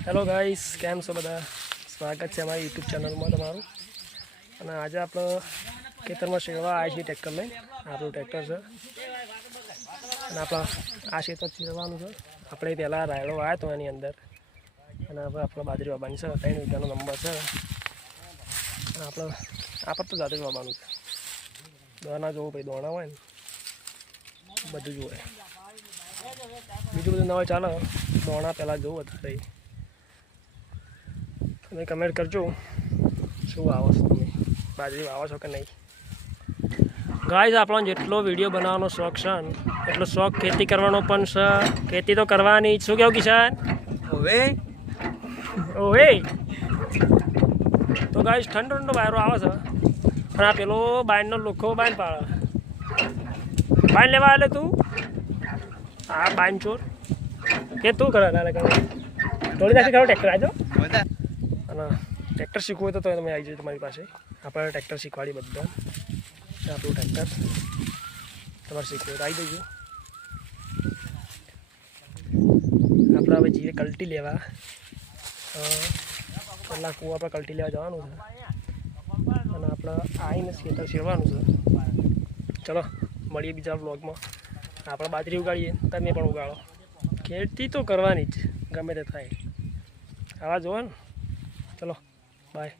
Hello guys, કેમ છો બધા? સ્વાગત છે અમારી યુટ્યુબ ચેનલમાં તમારું. અને આજે આપણે ખેતરમાં શેરવા આવ્યા છીએ ટ્રેક્ટર લઈને. આપણું ટ્રેક્ટર છે અને આપણા આ ખેતર શેરવાનું છે. આપણે પહેલાં રાયડો આવ્યો હતો એની અંદર, અને હવે આપણે બાજરી વાવવાની છે. 3 વીઘાનો નંબર છે અને આપણે તો જાતે જ વાવવાનું છે. દોણા જોવું ભાઈ, દોણા હોય ને બધું જોવે. બીજું બધું ના ચાલે, દોણા પહેલાં જોવું અત્યારે. તમે કમેન્ટ કરજો શું વાવો છો, તમે બાજરી વાવો છો કે નહીં. ગાઈઝ, આપણો જેટલો વિડીયો બનાવવાનો શોખ છે ને એટલો શોખ ખેતી કરવાનો પણ છે. ખેતી તો કરવાની. શું કેવું કિશન? ઓવે તો ગાઈઝ, ઠંડો ઠંડો વાયરો આવે છે અને આ પેલો બાયનનો લોખો બાયન પાડે. બાયન લેવા આવે તું? હા, બાયન ચોર કે તું કરે તોડી નાખી ખરો ટ્રેક્ટર આજો. અને ટ્રેક્ટર શીખવું હોય તો તમે આવી જજો તમારી પાસે. આપણે ટ્રેક્ટર શીખવાડી બધા. આપણું ટ્રેક્ટર તમારે શીખવું હોય તો આવી જજો. આપણે હવે જઈએ કલ્ટી લેવા. પહેલાં કૂવા પર કલ્ટી લેવા જવાનું છે અને આપણે આવીને ખેતર શેરવાનું છે. ચલો મળીએ બીજા બ્લોગમાં. આપણે બાજરી ઉગાડીએ, તમે પણ ઉગાડો. ખેતી તો કરવાની જ, ગમે તે થાય. આવા જોવો ને. ચલો બાય.